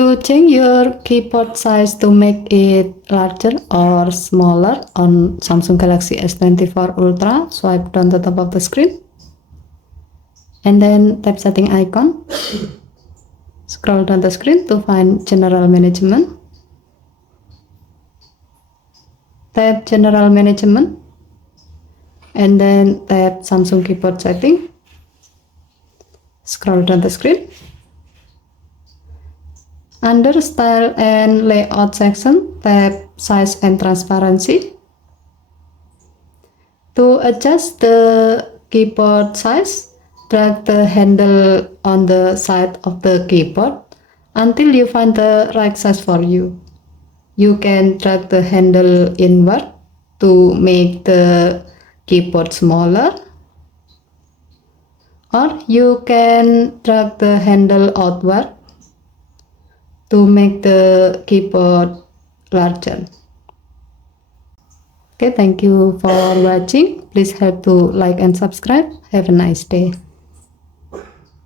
To change your keyboard size to make it larger or smaller on Samsung Galaxy S24 Ultra, swipe down the top of the screen and then tap setting icon. Scroll down the screen to find general management. Tap general management and then tap Samsung keyboard setting. Scroll down the screen. Under style and layout section, tap size and transparency. To adjust the keyboard size, drag the handle on the side of the keyboard until you find the right size for you. You can drag the handle inward to make the keyboard smaller, or you can drag the handle outward to make the keyboard larger. Okay, thank you for watching. Please help to like and subscribe. Have a nice day.